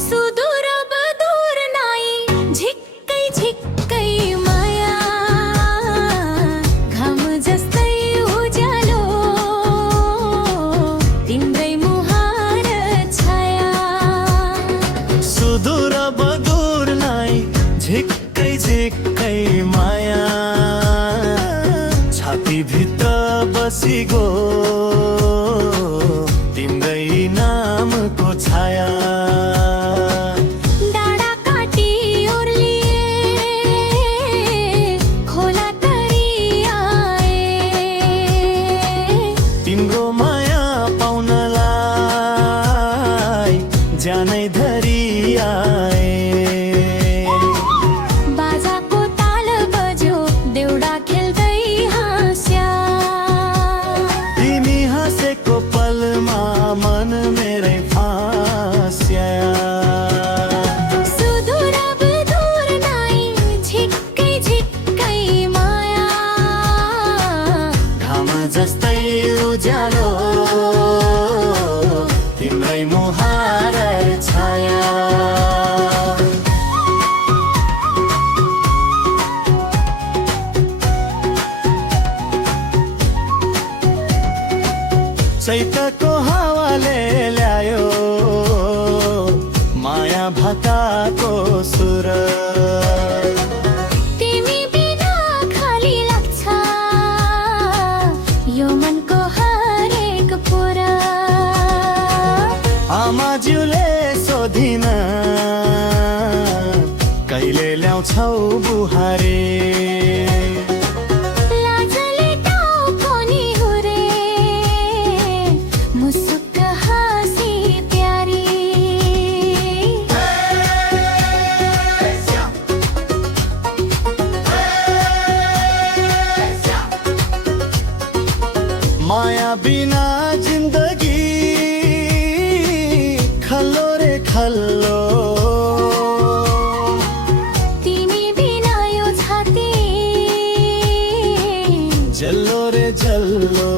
सुदूर बदूर नाई झिक्कै झिक्कै माया घाम जस्तै उज्यालो तिम्रै मुहार छाया सुदूर बदूर नाई झिक्कै झिक्कै माया छाती भित्र बसिगो तिम्रै नामको छाया डाँडा काटी ओर्लिए खोला तरी आए तिम्रो माया पाउनलाई ज्यानै धरी आए बाजाको ताल बज्यो देउडा खेल्दै हाँस्या तिमी हाँसेको पलमा मन मेरै फास्या सुदूर बदूर नाई झिक्कै झिक्कै माया घाम जस्तै उज्यालो तिम्रै मुहार छाया चैतको हावाले ल्यायो माया भाकाको सुर तिमी बिना खाली लाग्छ यो मनको हरेक कुरा आमाज्यूले सोधिन कहिले ल्याउँछौ बुहारे लाजले टाउको निहुरे मुसुक्क हाँसी प्यारी माया बिना जिन्दगी खल्लो रे खल्लो तिमी बिना यो छाती जल्लो रे जल्लो